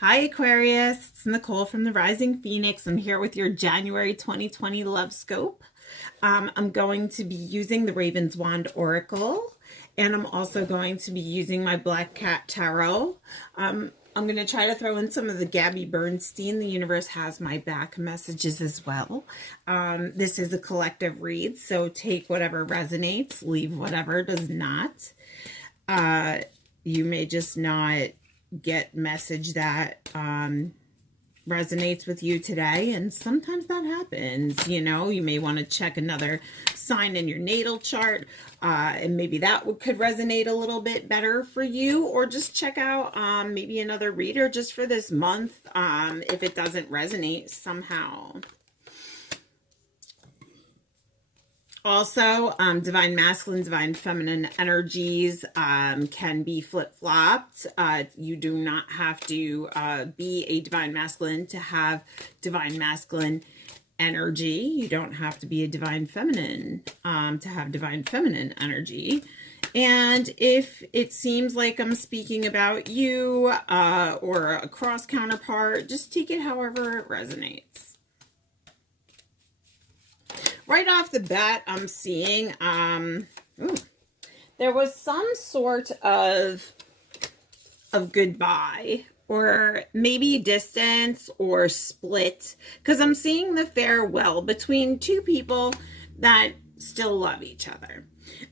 Hi Aquarius, it's Nicole from the Rising Phoenix. I'm here with your January 2020 Love Scope. I'm going to be using the Raven's Wand Oracle, and I'm also going to be using my Black Cat Tarot. I'm going to try to throw in some of the Gabby Bernstein, The Universe Has My Back messages as well. This is a collective read, so take whatever resonates, leave whatever does not. You may just not get message that resonates with you today, and sometimes that happens. You know, you may want to check another sign in your natal chart, and maybe that could resonate a little bit better for you, or just check out maybe another reader just for this month if it doesn't resonate somehow. Also, divine masculine, divine feminine energies can be flip-flopped. You do not have to be a divine masculine to have divine masculine energy. You don't have to be a divine feminine to have divine feminine energy. And if it seems like I'm speaking about you or a cross counterpart, just take it however it resonates. Right off the bat, I'm seeing there was some sort of goodbye, or maybe distance or split, because I'm seeing the farewell between two people that still love each other.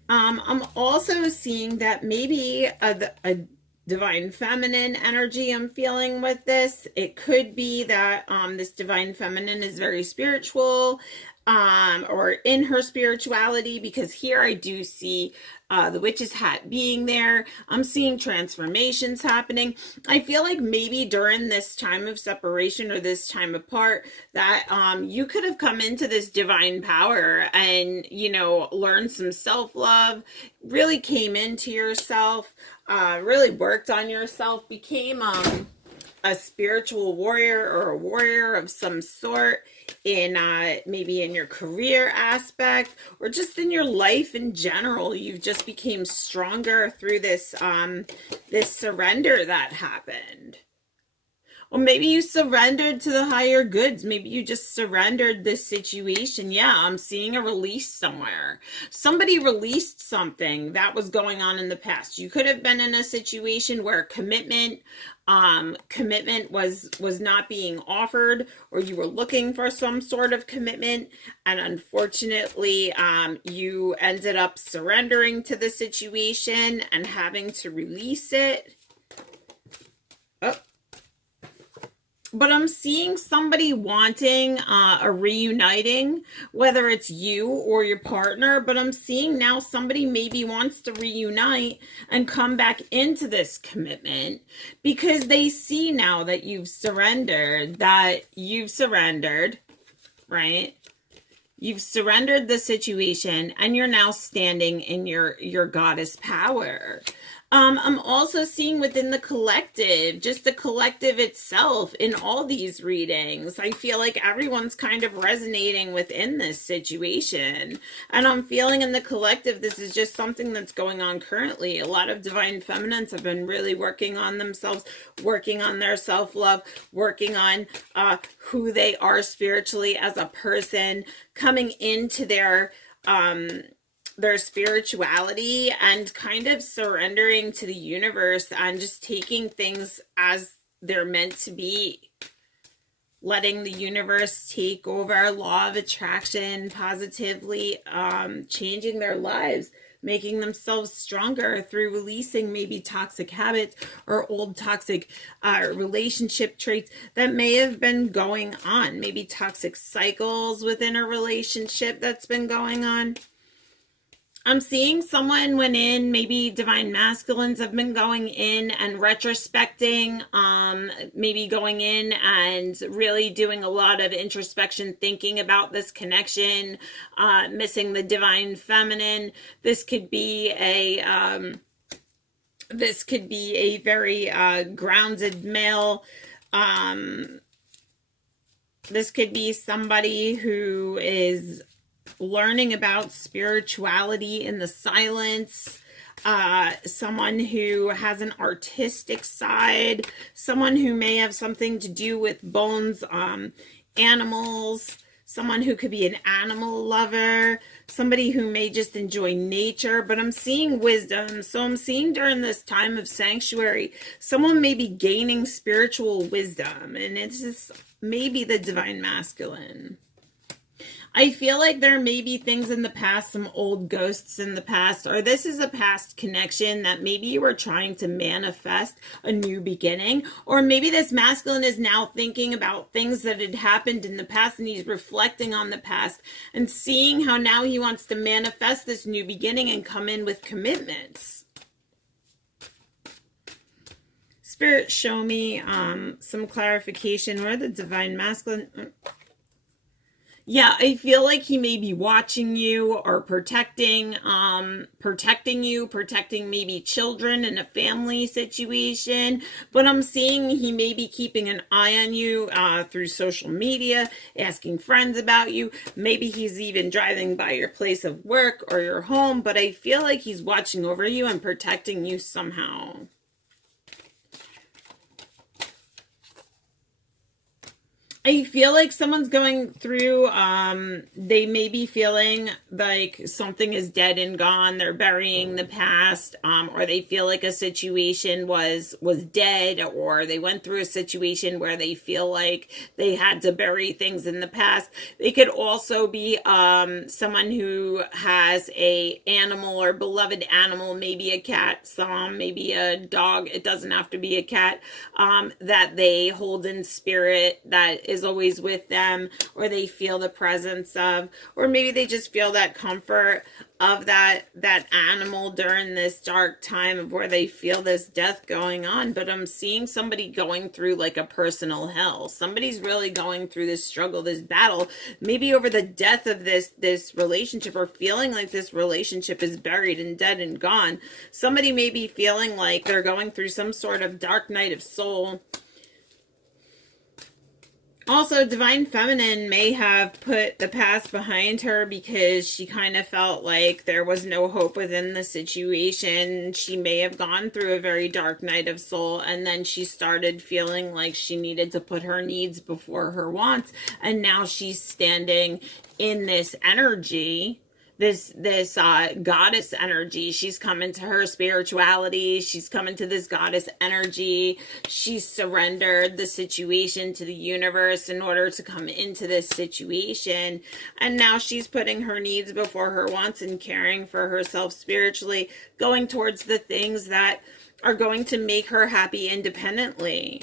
I'm also seeing that maybe a divine feminine energy I'm feeling with this. It could be that this divine feminine is very spiritual, or in her spirituality, because here I do see the witch's hat being there. I'm seeing transformations happening. I feel like maybe during this time of separation or this time apart that you could have come into this divine power and, you know, learned some self-love, really came into yourself, really worked on yourself, became a spiritual warrior or a warrior of some sort in maybe in your career aspect, or just in your life in general. You just became stronger through this this surrender that happened. Or maybe you surrendered to the higher goods. Maybe you just surrendered this situation. Yeah, I'm seeing a release somewhere. Somebody released something that was going on in the past. You could have been in a situation where commitment was not being offered, or you were looking for some sort of commitment, and unfortunately you ended up surrendering to the situation and having to release it. Oh. But I'm seeing somebody wanting a reuniting, whether it's you or your partner. But I'm seeing now somebody maybe wants to reunite and come back into this commitment because they see now that you've surrendered, right? You've surrendered the situation, and you're now standing in your goddess power. I'm also seeing within the collective, just the collective itself in all these readings. I feel like everyone's kind of resonating within this situation. And I'm feeling in the collective, this is just something that's going on currently. A lot of divine feminines have been really working on themselves, working on their self-love, working on who they are spiritually as a person, coming into their spirituality and kind of surrendering to the universe and just taking things as they're meant to be. Letting the universe take over, law of attraction, positively changing their lives, making themselves stronger through releasing maybe toxic habits or old toxic relationship traits that may have been going on. Maybe toxic cycles within a relationship that's been going on. I'm seeing someone went in, maybe divine masculines have been going in and retrospecting, maybe going in and really doing a lot of introspection, thinking about this connection, missing the divine feminine. This could be a very grounded male. This could be somebody who is learning about spirituality in the silence, someone who has an artistic side, someone who may have something to do with bones, animals, someone who could be an animal lover, somebody who may just enjoy nature, but I'm seeing wisdom. So I'm seeing during this time of sanctuary, someone may be gaining spiritual wisdom, and it's just maybe the divine masculine. I feel like there may be things in the past, some old ghosts in the past, or this is a past connection that maybe you were trying to manifest a new beginning, or maybe this masculine is now thinking about things that had happened in the past and he's reflecting on the past and seeing how now he wants to manifest this new beginning and come in with commitments. Spirit, show me some clarification. Where the divine masculine... Yeah, I feel like he may be watching you or protecting you, protecting maybe children in a family situation. But I'm seeing he may be keeping an eye on you through social media, asking friends about you. Maybe he's even driving by your place of work or your home. But I feel like he's watching over you and protecting you somehow. I feel like someone's going through, they may be feeling like something is dead and gone. They're burying the past, or they feel like a situation was dead, or they went through a situation where they feel like they had to bury things in the past. They could also be someone who has a animal or beloved animal, maybe a cat, maybe a dog. It doesn't have to be a cat, that they hold in spirit, that is always with them, or they feel the presence of, or maybe they just feel that comfort of that animal during this dark time of where they feel this death going on. But I'm seeing somebody going through like a personal hell. Somebody's really going through this struggle, this battle, maybe over the death of this relationship, or feeling like this relationship is buried and dead and gone. Somebody may be feeling like they're going through some sort of dark night of soul. Also, Divine Feminine may have put the past behind her because she kind of felt like there was no hope within the situation. She may have gone through a very dark night of soul, and then she started feeling like she needed to put her needs before her wants, and now she's standing in this energy, this goddess energy. She's come into her spirituality. She's come into this goddess energy. She's surrendered the situation to the universe in order to come into this situation. And now she's putting her needs before her wants and caring for herself spiritually, going towards the things that are going to make her happy independently.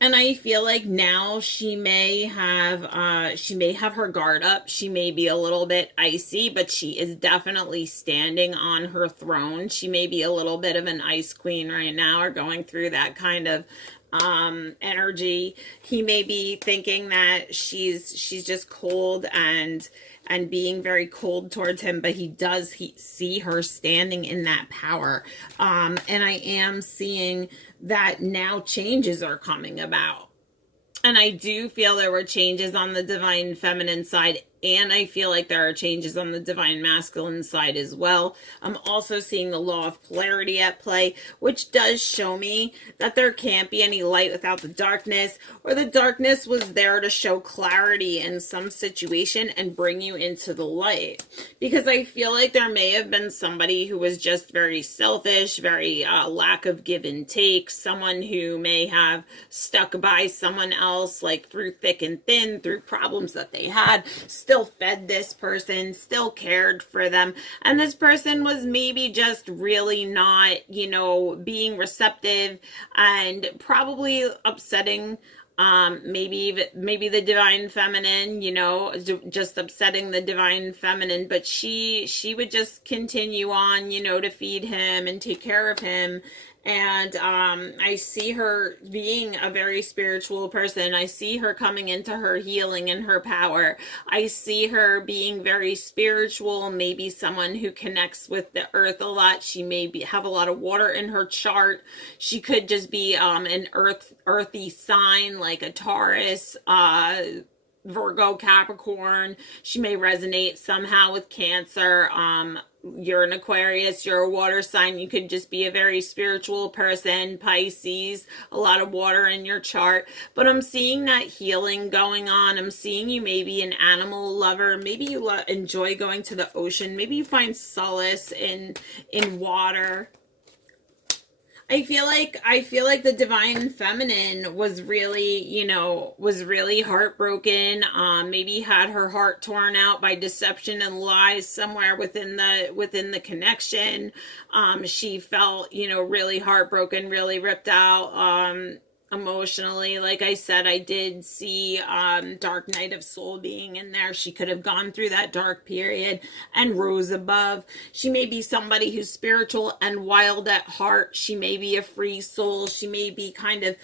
And I feel like now she may have her guard up. She may be a little bit icy, but she is definitely standing on her throne. She may be a little bit of an ice queen right now, or going through that kind of energy. He may be thinking that she's just cold and being very cold towards him, but he see her standing in that power. And I am seeing that now changes are coming about. And I do feel there were changes on the Divine Feminine side, and I feel like there are changes on the Divine Masculine side as well. I'm also seeing the law of polarity at play, which does show me that there can't be any light without the darkness, or the darkness was there to show clarity in some situation and bring you into the light. Because I feel like there may have been somebody who was just very selfish, very lack of give and take, someone who may have stuck by someone else, like through thick and thin, through problems that they had, still fed this person, still cared for them, and this person was maybe just really not, being receptive and probably upsetting maybe the Divine Feminine, just upsetting the Divine Feminine, but she would just continue on, to feed him and take care of him. And I see her being a very spiritual person. I see her coming into her healing and her power. I see her being very spiritual, maybe someone who connects with the earth a lot. She may have a lot of water in her chart. She could just be an earthy sign, like a Taurus, Virgo, Capricorn. She may resonate somehow with Cancer. You're an Aquarius, you're a water sign. You could just be a very spiritual person. Pisces, a lot of water in your chart. But I'm seeing that healing going on. I'm seeing you maybe an animal lover. Maybe you enjoy going to the ocean. Maybe you find solace in water. I feel like the divine feminine was really, was really heartbroken. Maybe had her heart torn out by deception and lies somewhere within the connection. She felt, really heartbroken, really ripped out, emotionally. Like I said, I did see Dark Night of Soul being in there. She could have gone through that dark period and rose above. She may be somebody who's spiritual and wild at heart. She may be a free soul. She may be kind of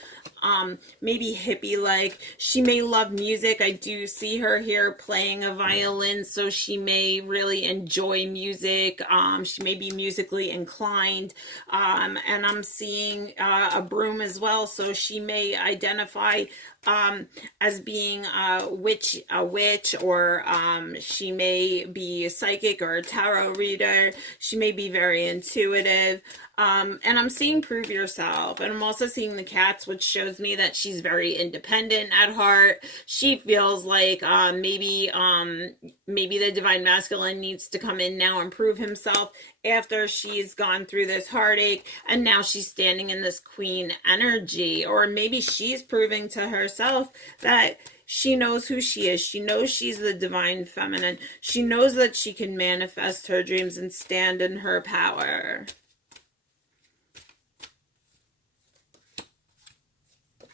maybe hippie-like. She may love music. I do see her here playing a violin, so she may really enjoy music. She may be musically inclined, and I'm seeing a broom as well, so she may identify as being a witch, or she may be a psychic or a tarot reader. She may be very intuitive. And I'm seeing prove yourself. And I'm also seeing the cats, which shows me that she's very independent at heart. She feels like maybe the divine masculine needs to come in now and prove himself after she's gone through this heartache. And now she's standing in this queen energy. Or maybe she's proving to herself that she knows who she is. She knows she's the divine feminine. She knows that she can manifest her dreams and stand in her power.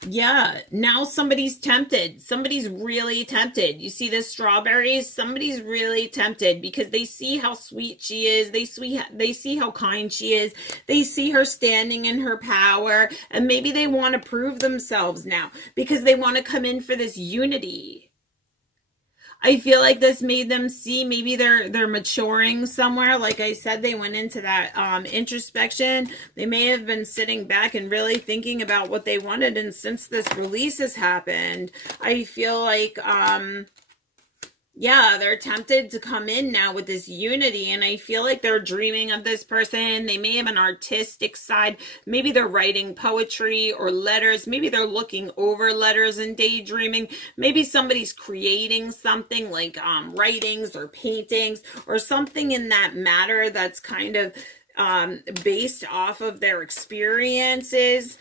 Yeah, now somebody's tempted. Somebody's really tempted. You see the strawberries? Somebody's really tempted because they see how sweet she is. They see how kind she is. They see her standing in her power. And maybe they want to prove themselves now because they want to come in for this unity. I feel like this made them see maybe they're maturing somewhere. Like I said, they went into that introspection. They may have been sitting back and really thinking about what they wanted. And since this release has happened, I feel like yeah, they're tempted to come in now with this unity, and I feel like they're dreaming of this person. They may have an artistic side. Maybe they're writing poetry or letters. Maybe they're looking over letters and daydreaming. Maybe somebody's creating something like writings or paintings or something in that matter that's kind of based off of their experiences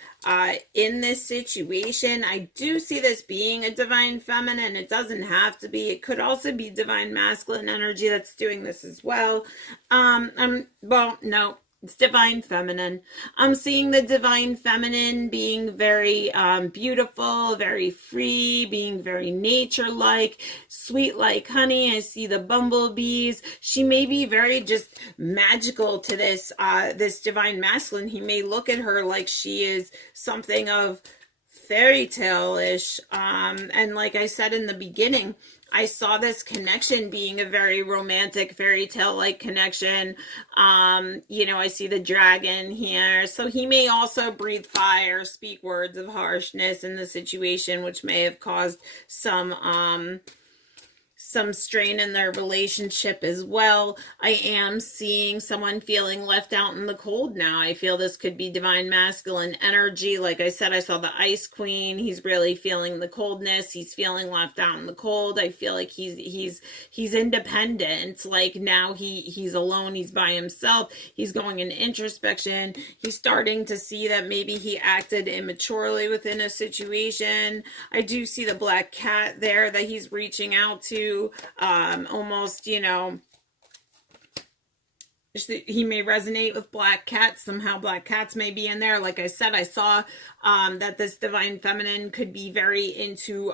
in this situation. I do see this being a divine feminine. It doesn't have to be. It could also be divine masculine energy that's doing this as well. Well, no, it's divine feminine. I'm seeing the divine feminine being very beautiful, very free, being very nature-like, sweet like honey. I see the bumblebees. She may be very just magical to this this divine masculine. He may look at her like she is something of fairy tale-ish. And like I said in the beginning, I saw this connection being a very romantic fairy tale like connection. I see the dragon here. So he may also breathe fire, speak words of harshness in the situation, which may have caused some strain in their relationship as well. I am seeing someone feeling left out in the cold now. I feel this could be divine masculine energy. Like I said, I saw the Ice Queen. He's really feeling the coldness. He's feeling left out in the cold. I feel like he's independent. Like now he's alone. He's by himself. He's going into introspection. He's starting to see that maybe he acted immaturely within a situation. I do see the black cat there that he's reaching out to. Almost, he may resonate with black cats. Somehow black cats may be in there. Like I said, I saw that this divine feminine could be very into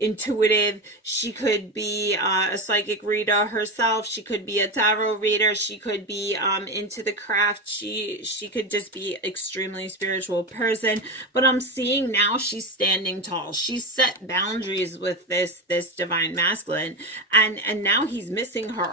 intuitive. She could be a psychic reader herself. She could be a tarot reader. She could be into the craft. She could just be extremely spiritual person. But I'm seeing now she's standing tall. She's set boundaries with this divine masculine, and now he's missing her.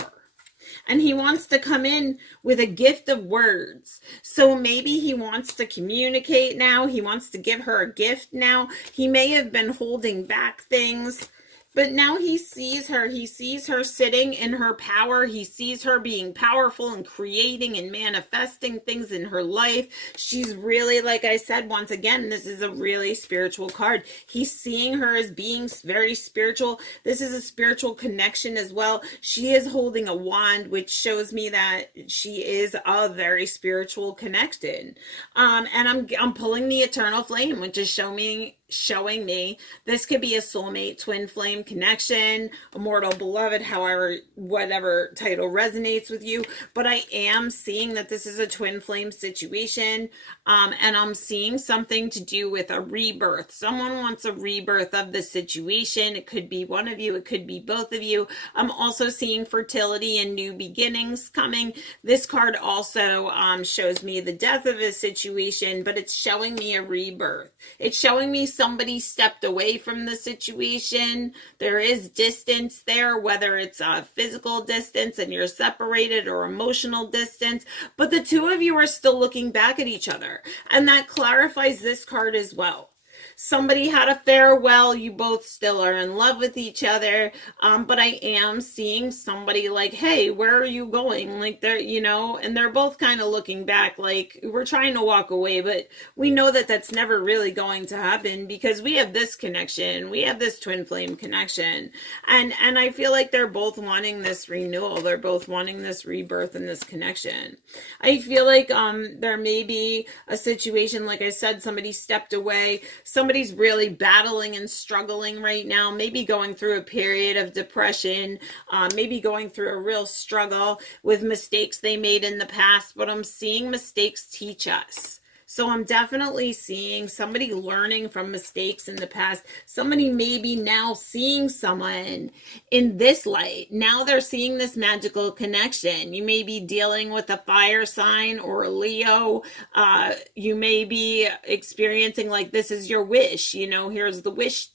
And he wants to come in with a gift of words. So maybe he wants to communicate now. He wants to give her a gift now. He may have been holding back things But now he sees her sitting in her power. He sees her being powerful and creating and manifesting things in her life. She's really, like I said, once again, this is a really spiritual card. He's seeing her as being very spiritual. This is a spiritual connection as well. She is holding a wand, which shows me that she is a very spiritual connection. And I'm pulling the eternal flame, which is showing me this could be a soulmate, twin flame connection, immortal beloved, however, whatever title resonates with you. But I am seeing that this is a twin flame situation, and I'm seeing something to do with a rebirth. Someone wants a rebirth of the situation. It could be one of you, it could be both of you. I'm also seeing fertility and new beginnings coming. This card also shows me the death of a situation, but it's showing me a rebirth. It's showing me somebody stepped away from the situation. There is distance there, whether it's a physical distance and you're separated, or emotional distance, but the two of you are still looking back at each other. And that clarifies this card as well. Somebody had a farewell, you both still are in love with each other, but I am seeing somebody like, hey, where are you going? Like, they're, you know, and they're both kind of looking back, like, we're trying to walk away, but we know that that's never really going to happen, because we have this connection, we have this twin flame connection, and I feel like they're both wanting this renewal, they're both wanting this rebirth and this connection. I feel like there may be a situation, like I said, somebody stepped away, somebody's really battling and struggling right now, maybe going through a period of depression, maybe going through a real struggle with mistakes they made in the past, but I'm seeing mistakes teach us. So I'm definitely seeing somebody learning from mistakes in the past. Somebody maybe now seeing someone in this light. Now they're seeing this magical connection. You may be dealing with a fire sign or a Leo. You may be experiencing, like, this is your wish. You know, here's the wish,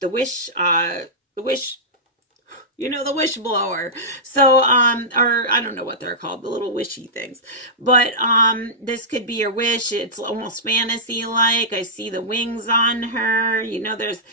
you know, the wish blower. So, or I don't know what they're called, the little wishy things. But this could be your wish. It's almost fantasy-like. I see the wings on her. You know, there's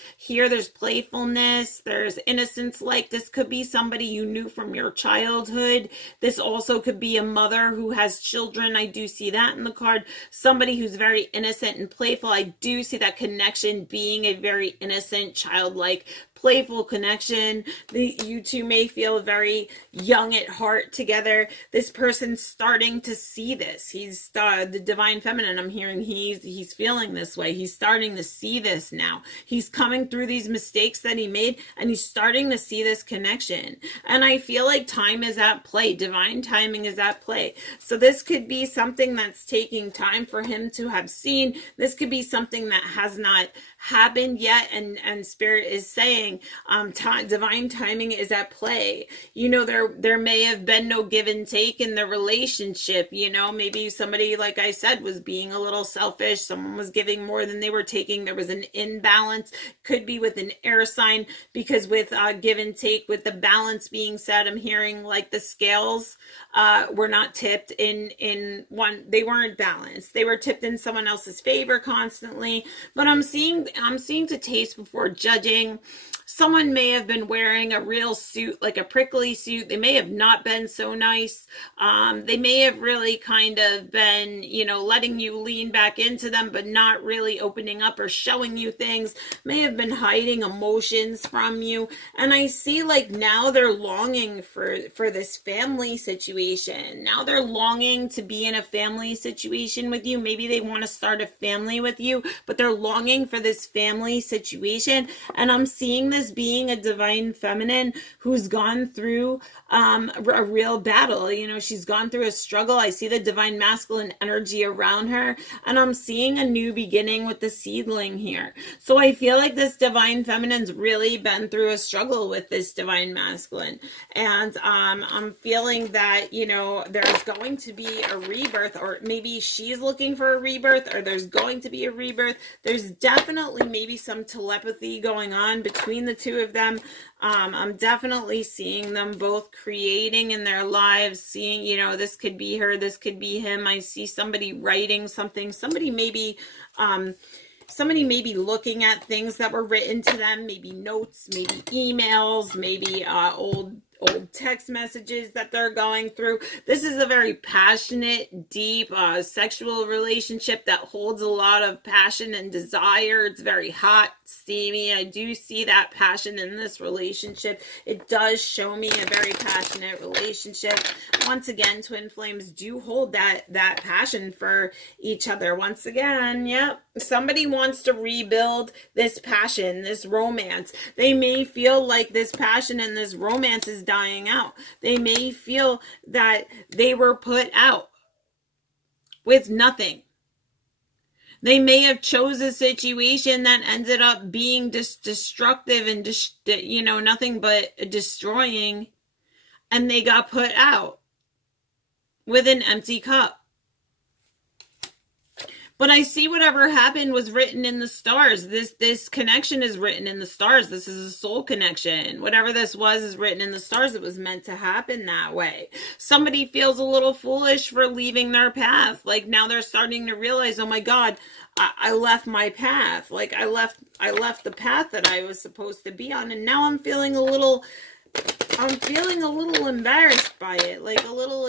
playfulness. There's innocence-like. This could be somebody you knew from your childhood. This also could be a mother who has children. I do see that in the card. Somebody who's very innocent and playful. I do see that connection being a very innocent, childlike, playful connection. You two may feel very young at heart together. This person's starting to see this. He's the divine feminine. I'm hearing he's feeling this way. He's starting to see this now. He's coming through these mistakes that he made, and he's starting to see this connection. And I feel like time is at play. Divine timing is at play. So this could be something that's taking time for him to have seen. This could be something that has not happened yet, and Spirit is saying divine timing is at play. You know, there may have been no give and take in the relationship. You know, maybe somebody, like I said, was being a little selfish. Someone was giving more than they were taking. There was an imbalance. Could be with an air sign, because with give and take, with the balance being said, I'm hearing like the scales were not tipped in one. They weren't balanced. They were tipped in someone else's favor constantly. But I'm seeing to taste before judging. Someone may have been wearing a real suit, like a prickly suit. They may have not been so nice. They may have really kind of been, you know, letting you lean back into them, but not really opening up or showing you things. May have been hiding emotions from you. And I see, like, now they're longing for this family situation. Now they're longing to be in a family situation with you. Maybe they want to start a family with you, but they're longing for this family situation. And I'm seeing this being a divine feminine who's gone through a real battle. You know, she's gone through a struggle. I see the divine masculine energy around her, and I'm seeing a new beginning with the seedling here. So I feel like this divine feminine's really been through a struggle with this divine masculine, and I'm feeling that, you know, there's going to be a rebirth, or maybe she's looking for a rebirth, or there's going to be a rebirth. There's definitely maybe some telepathy going on between the two of them. I'm definitely seeing them both creating in their lives, seeing, you know, this could be her, this could be him. I see somebody writing something. Somebody maybe somebody may be looking at things that were written to them, maybe notes, maybe emails, maybe old text messages that they're going through. This is a very passionate, deep, sexual relationship that holds a lot of passion and desire. It's very hot, steamy. I do see that passion in this relationship. It does show me a very passionate relationship. Once again, twin flames do hold that passion for each other. Once again, yep. Somebody wants to rebuild this passion, this romance. They may feel like this passion and this romance is dying out. They may feel that they were put out with nothing. They may have chose a situation that ended up being destructive and nothing but destroying, and they got put out with an empty cup. But I see whatever happened was written in the stars. This connection is written in the stars. This is a soul connection. Whatever this was is written in the stars. It was meant to happen that way. Somebody feels a little foolish for leaving their path. Like now they're starting to realize, oh my God, I left my path. Like I left the path that I was supposed to be on. And now I'm feeling a little embarrassed by it, like a little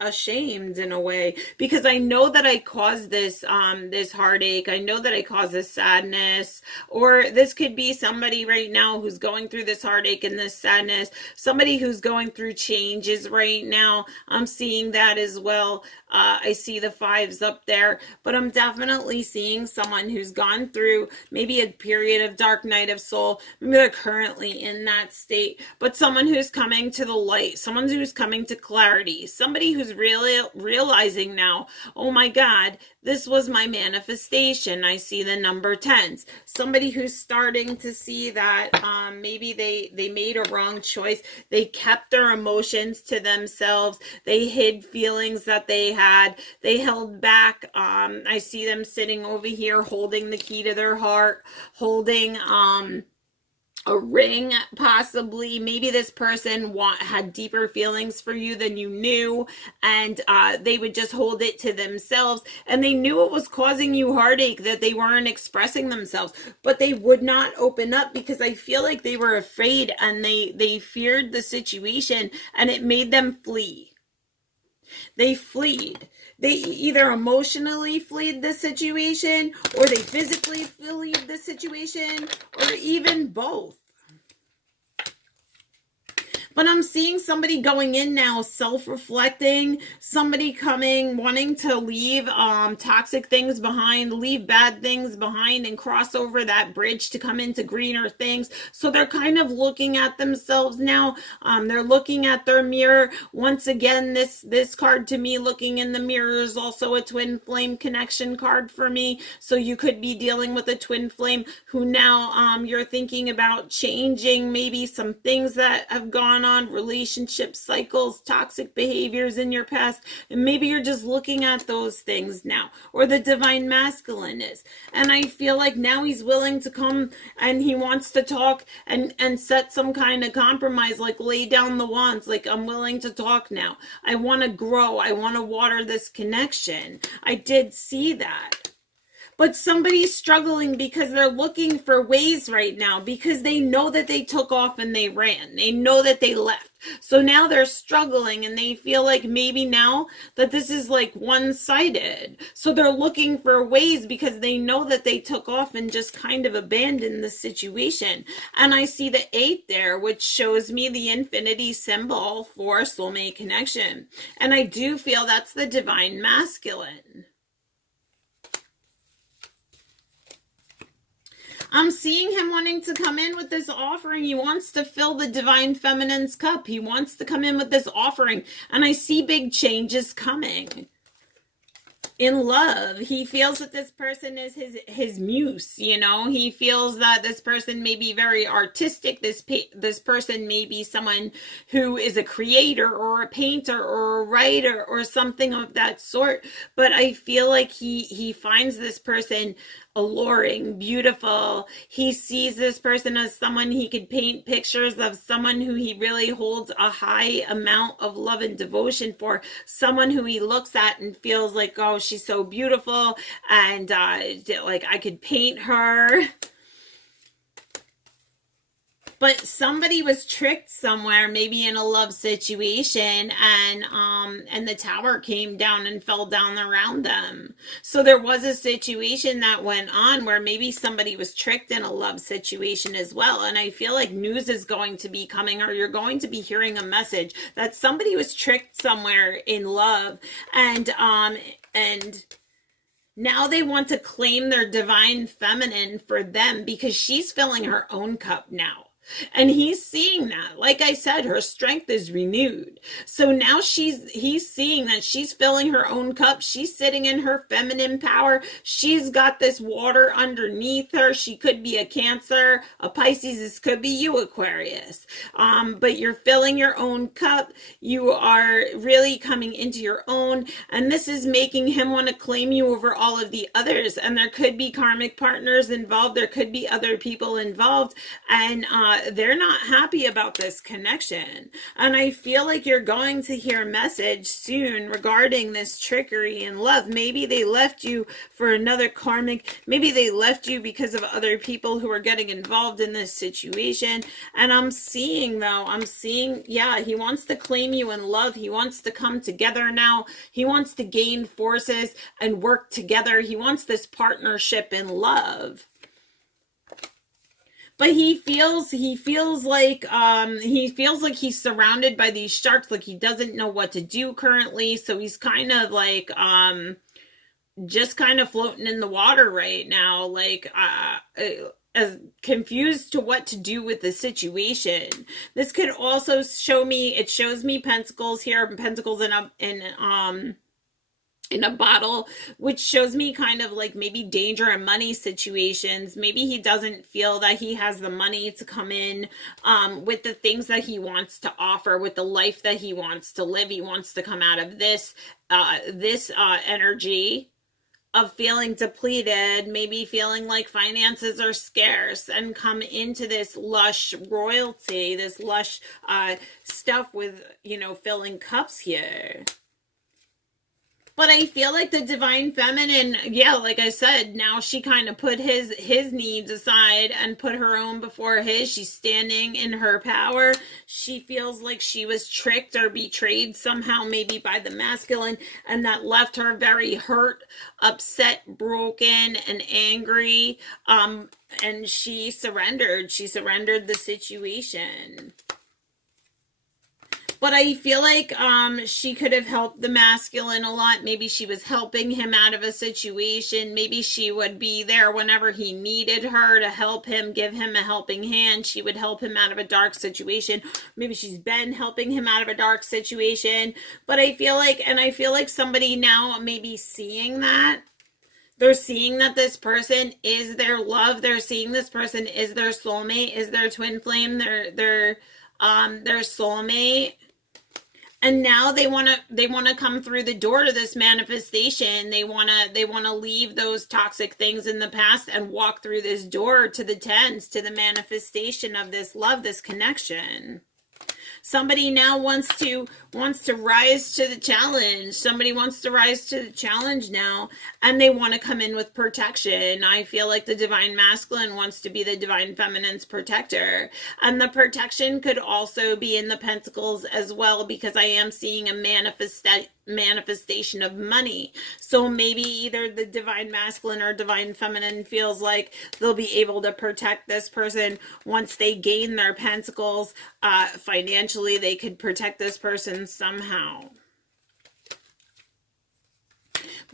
ashamed in a way, because I know that I caused this heartache. I know that I caused this sadness, or this could be somebody right now who's going through this heartache and this sadness, somebody who's going through changes right now. I'm seeing that as well. I see the 5s up there, but I'm definitely seeing someone who's gone through maybe a period of dark night of soul. Maybe they're currently in that state, but someone who's coming to the light, someone who's coming to clarity, somebody who's really realizing now, oh my God, this was my manifestation. I see the number 10s. Somebody who's starting to see that maybe they made a wrong choice. They kept their emotions to themselves. They hid feelings that they had. They held back. I see them sitting over here holding the key to their heart, holding a ring, possibly. Maybe this person had deeper feelings for you than you knew, and they would just hold it to themselves, and they knew it was causing you heartache, that they weren't expressing themselves, but they would not open up because I feel like they were afraid, and they feared the situation, and it made them flee. They fled. They either emotionally fled the situation, or they physically fled the situation, or even both. But I'm seeing somebody going in now, self-reflecting, somebody coming, wanting to leave toxic things behind, leave bad things behind, and cross over that bridge to come into greener things. So they're kind of looking at themselves now. They're looking at their mirror. Once again, this card to me, looking in the mirror, is also a twin flame connection card for me. So you could be dealing with a twin flame who now you're thinking about changing maybe some things that have gone on, relationship cycles, toxic behaviors in your past, and maybe you're just looking at those things now, or the divine masculine is. And I feel like now he's willing to come and he wants to talk and set some kind of compromise, like lay down the wands, like I'm willing to talk now. I want to grow. I want to water this connection. I did see that. But somebody's struggling because they're looking for ways right now, because they know that they took off and they ran. They know that they left. So now they're struggling and they feel like maybe now that this is like one-sided. So they're looking for ways because they know that they took off and just kind of abandoned the situation. And I see the 8 there, which shows me the infinity symbol for soulmate connection. And I do feel that's the divine masculine. I'm seeing him wanting to come in with this offering. He wants to fill the divine feminine's cup. He wants to come in with this offering. And I see big changes coming. In love, he feels that this person is his muse, you know. He feels that this person may be very artistic. This person may be someone who is a creator or a painter or a writer or something of that sort. But I feel like he finds this person alluring, beautiful. He sees this person as someone he could paint pictures of, someone who he really holds a high amount of love and devotion for, someone who he looks at and feels like, oh, she's so beautiful, and like I could paint her. But somebody was tricked somewhere, maybe in a love situation, and the tower came down and fell down around them. So there was a situation that went on where maybe somebody was tricked in a love situation as well. And I feel like news is going to be coming, or you're going to be hearing a message that somebody was tricked somewhere in love, and now they want to claim their divine feminine for them, because she's filling her own cup now. And he's seeing that. Like I said, her strength is renewed. So now he's seeing that she's filling her own cup. She's sitting in her feminine power. She's got this water underneath her. She could be a Cancer, a Pisces. This could be you, Aquarius. But you're filling your own cup. You are really coming into your own. And this is making him want to claim you over all of the others. And there could be karmic partners involved. There could be other people involved. And they're not happy about this connection. And I feel like you're going to hear a message soon regarding this trickery in love. Maybe they left you for another karmic. Maybe they left you because of other people who are getting involved in this situation. And I'm seeing, yeah, he wants to claim you in love. He wants to come together now. He wants to gain forces and work together. He wants this partnership in love. But he feels like he's surrounded by these sharks, like he doesn't know what to do currently. So he's kind of like just kind of floating in the water right now, like as confused to what to do with the situation. This could also shows me pentacles here, pentacles in a bottle, which shows me kind of like maybe danger and money situations. Maybe he doesn't feel that he has the money to come in with the things that he wants to offer, with the life that he wants to live. He wants to come out of this energy of feeling depleted, maybe feeling like finances are scarce, and come into this lush royalty, this lush stuff with, filling cups here. But I feel like the divine feminine, yeah, like I said, now she kind of put his needs aside and put her own before his. She's standing in her power. She feels like she was tricked or betrayed somehow, maybe by the masculine, and that left her very hurt, upset, broken, and angry. And she surrendered. She surrendered the situation. But I feel like she could have helped the masculine a lot. Maybe she was helping him out of a situation. Maybe she would be there whenever he needed her to help him, give him a helping hand. She would help him out of a dark situation. Maybe she's been helping him out of a dark situation. But I feel like somebody now may be seeing that. They're seeing that this person is their love. They're seeing this person is their soulmate, is their twin flame, their soulmate. And now they want to come through the door to this manifestation. They want to leave those toxic things in the past and walk through this door to the tens, to the manifestation of this love, this connection. Somebody now wants to rise to the challenge. Somebody wants to rise to the challenge now, and they want to come in with protection. I feel like the divine masculine wants to be the divine feminine's protector. And the protection could also be in the pentacles as well, because I am seeing a manifestation of money. So maybe either the divine masculine or divine feminine feels like they'll be able to protect this person once they gain their pentacles. Financially, they could protect this person somehow.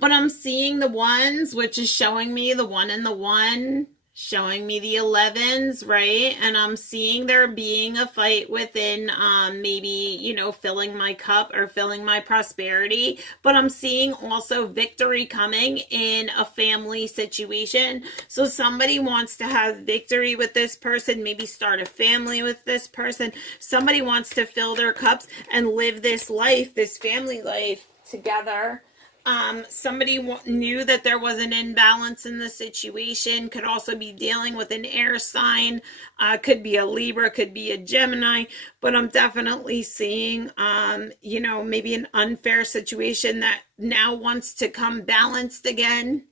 But I'm seeing the ones, which is showing me the 1 and the 1, showing me the 11s, right? And I'm seeing there being a fight within maybe, filling my cup or filling my prosperity. But I'm seeing also victory coming in a family situation. So somebody wants to have victory with this person, maybe start a family with this person. Somebody wants to fill their cups and live this life, this family life together. Somebody knew that there was an imbalance in the situation, could also be dealing with an air sign, could be a Libra, could be a Gemini, but I'm definitely seeing, you know, maybe an unfair situation that now wants to come balanced again.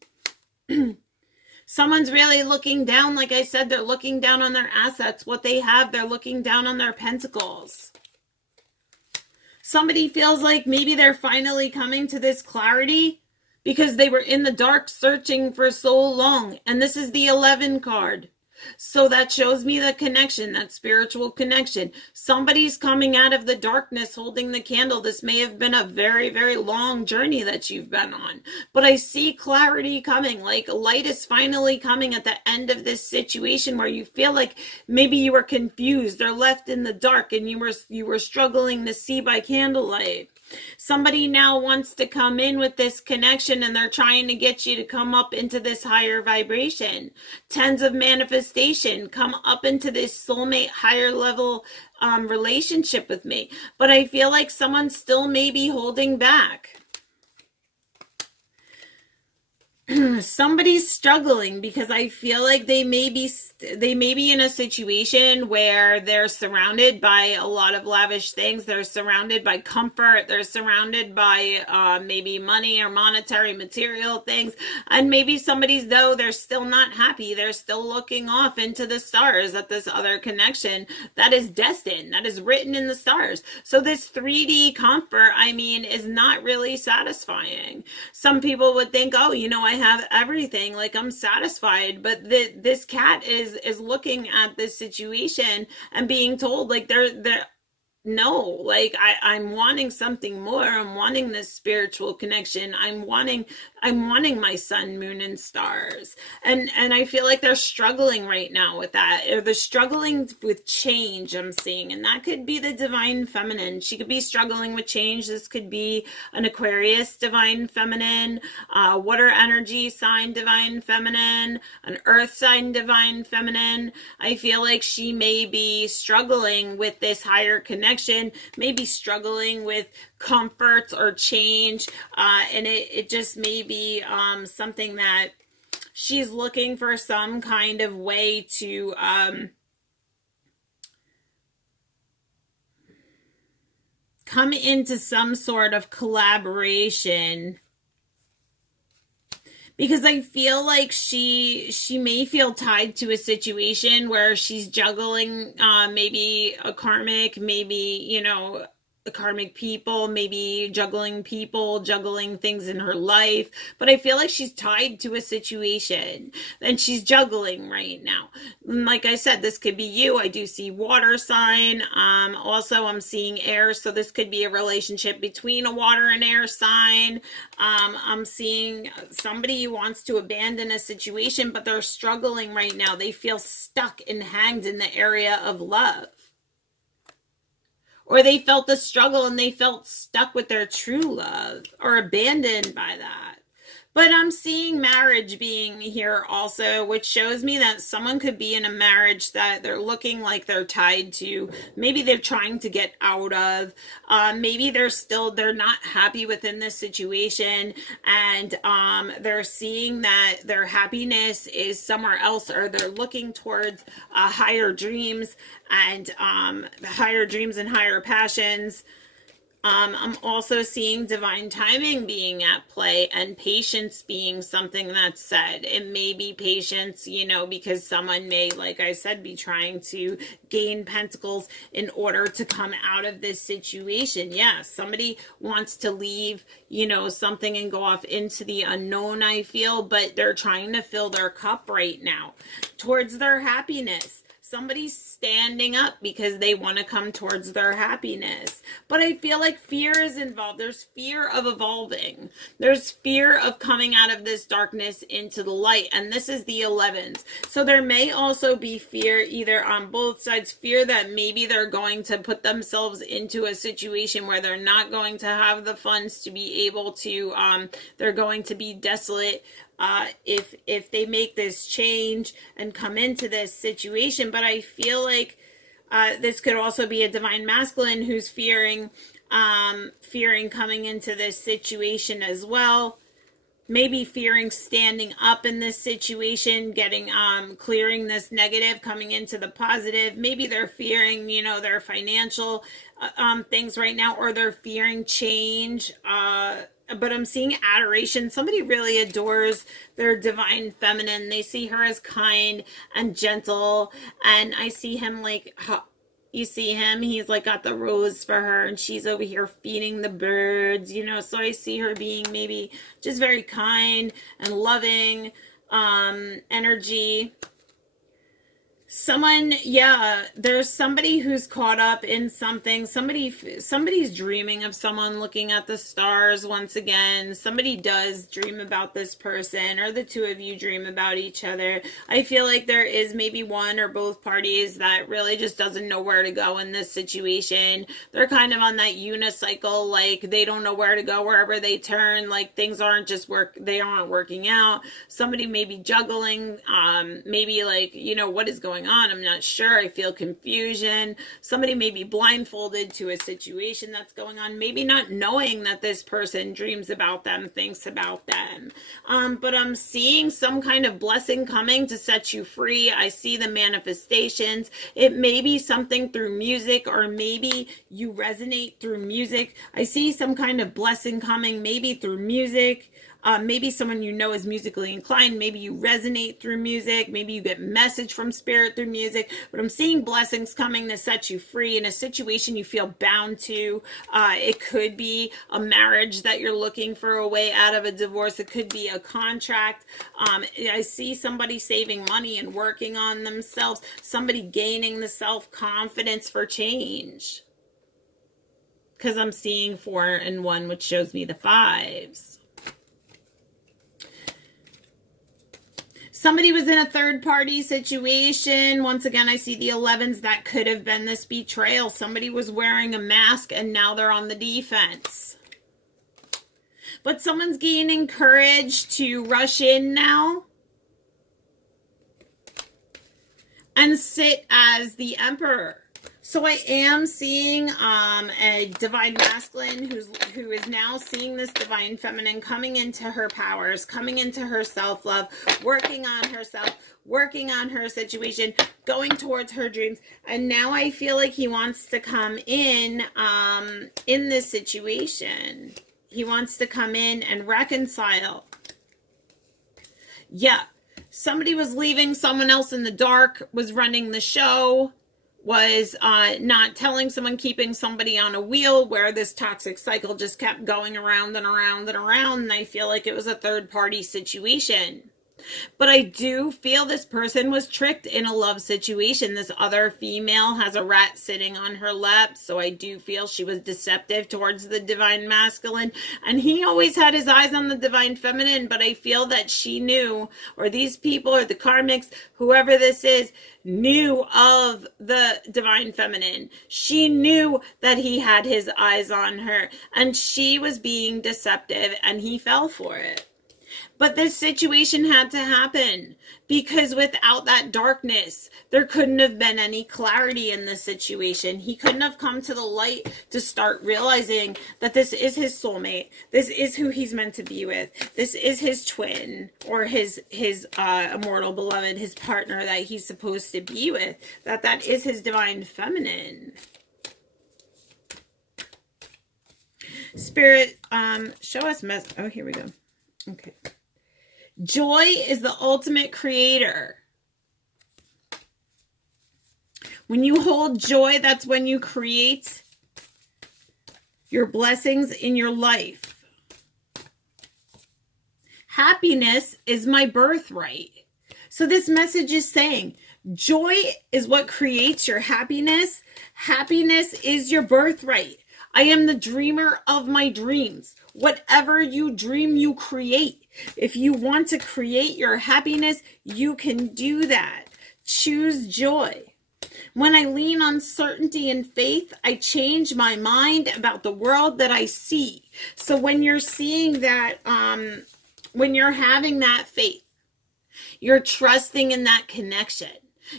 Someone's really looking down, like I said, they're looking down on their assets, what they have, they're looking down on their pentacles. Somebody feels like maybe they're finally coming to this clarity because they were in the dark searching for so long. And this is the 11 card. So that shows me the connection, that spiritual connection. Somebody's coming out of the darkness holding the candle. This may have been a very, very long journey that you've been on. But I see clarity coming, like light is finally coming at the end of this situation where you feel like maybe you were confused or left in the dark and you were struggling to see by candlelight. Somebody now wants to come in with this connection and they're trying to get you to come up into this higher vibration. Tens of manifestation, come up into this soulmate higher level relationship with me. But I feel like someone still may be holding back. Somebody's struggling because I feel like they may be in a situation where they're surrounded by a lot of lavish things. They're surrounded by comfort. They're surrounded by maybe money or monetary material things. And maybe somebody's, though, they're still not happy. They're still looking off into the stars at this other connection that is destined, that is written in the stars. So this 3D comfort, I mean, is not really satisfying. Some people would think, oh, you know, I have everything, like I'm satisfied, but this cat is looking at this situation and being told like they're no, like I'm wanting something more. I'm wanting this spiritual connection. I'm wanting my sun, moon, and stars. And I feel like they're struggling right now with that. Or they're struggling with change, I'm seeing. And that could be the divine feminine. She could be struggling with change. This could be an Aquarius divine feminine, water energy sign divine feminine, an earth sign divine feminine. I feel like she may be struggling with this higher connection, maybe struggling with comfort or change, and it just may be something that she's looking for some kind of way to come into some sort of collaboration. Because I feel like she may feel tied to a situation where she's juggling maybe a karmic, maybe, you know, the karmic people, maybe juggling people, juggling things in her life. But I feel like she's tied to a situation and she's juggling right now. Like I said, this could be you. I do see water sign. Also, I'm seeing air. So this could be a relationship between a water and air sign. I'm seeing somebody who wants to abandon a situation, but they're struggling right now. They feel stuck and hanged in the area of love. Or they felt the struggle and they felt stuck with their true love or abandoned by that. But I'm seeing marriage being here also, which shows me that someone could be in a marriage that they're looking like they're tied to. Maybe they're trying to get out of. Maybe they're not happy within this situation, and they're seeing that their happiness is somewhere else, or they're looking towards higher dreams and higher passions. I'm also seeing divine timing being at play and patience being something that's said. It may be patience, you know, because someone may, like I said, be trying to gain pentacles in order to come out of this situation. Yeah, somebody wants to leave, you know, something and go off into the unknown, I feel, but they're trying to fill their cup right now towards their happiness. Somebody's standing up because they want to come towards their happiness. But I feel like fear is involved. There's fear of evolving. There's fear of coming out of this darkness into the light. And this is the 11s. So there may also be fear either on both sides. Fear that maybe they're going to put themselves into a situation where they're not going to have the funds to be able to, they're going to be desolate if they make this change and come into this situation. But I feel like this could also be a divine masculine who's fearing fearing coming into this situation as well. Maybe fearing standing up in this situation, getting clearing this negative, coming into the positive. Maybe they're fearing, their financial things right now, or they're fearing change. But I'm seeing adoration. Somebody really adores their divine feminine. They see her as kind and gentle, and I see him like, you see him, he's like got the rose for her, and she's over here feeding the birds, so I see her being maybe just very kind and loving energy. There's somebody who's caught up in something. Somebody's dreaming of someone, looking at the stars once again. Somebody does dream about this person, or the two of you dream about each other. I feel like there is maybe one or both parties that really just doesn't know where to go in this situation. They're kind of on that unicycle, like they don't know where to go wherever they turn, like things aren't working out. Somebody may be juggling, maybe like, what is going on? I'm not sure. I feel confusion. Somebody may be blindfolded to a situation that's going on, maybe not knowing that this person dreams about them, thinks about them. But I'm seeing some kind of blessing coming to set you free. I see the manifestations. It may be something through music, or maybe you resonate through music. I see some kind of blessing coming, maybe through music. Maybe someone is musically inclined. Maybe you resonate through music. Maybe you get message from spirit through music. But I'm seeing blessings coming to set you free in a situation you feel bound to. It could be a marriage that you're looking for a way out of, a divorce. It could be a contract. I see somebody saving money and working on themselves. Somebody gaining the self-confidence for change. Because I'm seeing 4 and 1, which shows me the 5s. Somebody was in a third-party situation. Once again, I see the 11s. That could have been this betrayal. Somebody was wearing a mask, and now they're on the defense. But someone's gaining courage to rush in now and sit as the Emperor. So I am seeing a divine masculine who is now seeing this divine feminine coming into her powers, coming into her self-love, working on herself, working on her situation, going towards her dreams. And now I feel like he wants to come in this situation. He wants to come in and reconcile. Yeah. Somebody was leaving someone else in the dark, was running the show, was not telling someone, keeping somebody on a wheel, where this toxic cycle just kept going around and around and around. And I feel like it was a third party situation. But I do feel this person was tricked in a love situation. This other female has a rat sitting on her lap. So I do feel she was deceptive towards the divine masculine. And he always had his eyes on the divine feminine. But I feel that she knew, or these people, or the karmics, whoever this is, knew of the divine feminine. She knew that he had his eyes on her. And she was being deceptive. And he fell for it. But this situation had to happen, because without that darkness, there couldn't have been any clarity in this situation. He couldn't have come to the light to start realizing that this is his soulmate. This is who he's meant to be with. This is his twin, or his immortal beloved, his partner that he's supposed to be with. That is his divine feminine. Spirit, show us oh, here we go. Okay. Joy is the ultimate creator. When you hold joy, that's when you create your blessings in your life. Happiness is my birthright. So this message is saying, joy is what creates your happiness. Happiness is your birthright. I am the dreamer of my dreams. Whatever you dream, you create. If you want to create your happiness, you can do that. Choose joy. When I lean on certainty and faith, I change my mind about the world that I see. So when you're seeing that, when you're having that faith, you're trusting in that connection.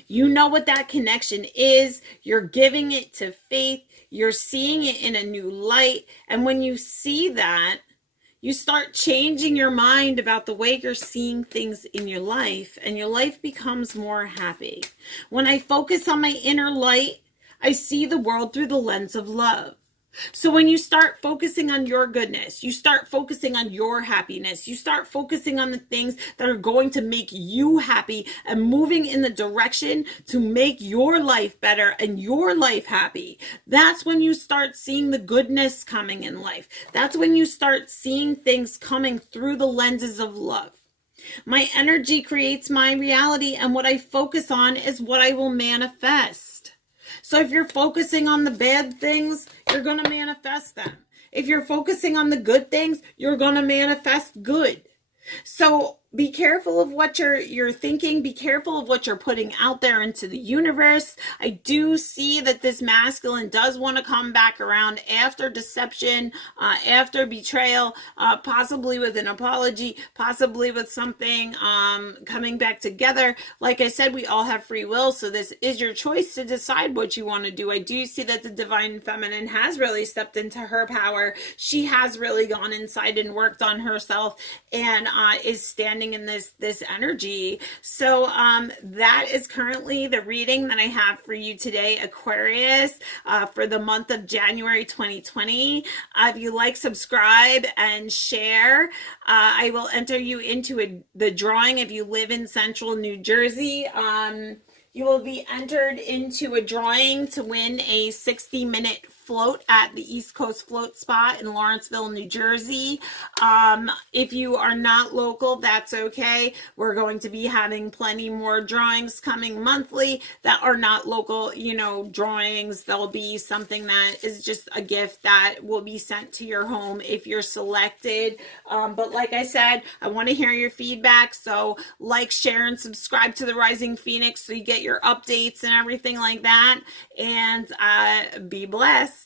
You know what that connection is. You're giving it to faith. You're seeing it in a new light. And when you see that, you start changing your mind about the way you're seeing things in your life, and your life becomes more happy. When I focus on my inner light, I see the world through the lens of love. So when you start focusing on your goodness, you start focusing on your happiness, you start focusing on the things that are going to make you happy and moving in the direction to make your life better and your life happy. That's when you start seeing the goodness coming in life. That's when you start seeing things coming through the lenses of love. My energy creates my reality, and what I focus on is what I will manifest. So if you're focusing on the bad things, you're going to manifest them. If you're focusing on the good things, you're going to manifest good. So be careful of what you're thinking. Be careful of what you're putting out there into the universe. I do see that this masculine does want to come back around after deception, after betrayal, possibly with an apology, possibly with something coming back together. Like I said, we all have free will, so this is your choice to decide what you want to do. I do see that the divine feminine has really stepped into her power. She has really gone inside and worked on herself, and is standing in this energy. So that is currently the reading that I have for you today, Aquarius, for the month of January 2020. If you like, subscribe and share. I will enter you into the drawing if you live in central New Jersey. You will be entered into a drawing to win a 60-minute float at the East Coast Float Spot in Lawrenceville, New Jersey. If you are not local, that's okay. We're going to be having plenty more drawings coming monthly that are not local, drawings. There'll be something that is just a gift that will be sent to your home if you're selected. But like I said, I want to hear your feedback. So like, share, and subscribe to the Rising Phoenix so you get your updates and everything like that. And be blessed.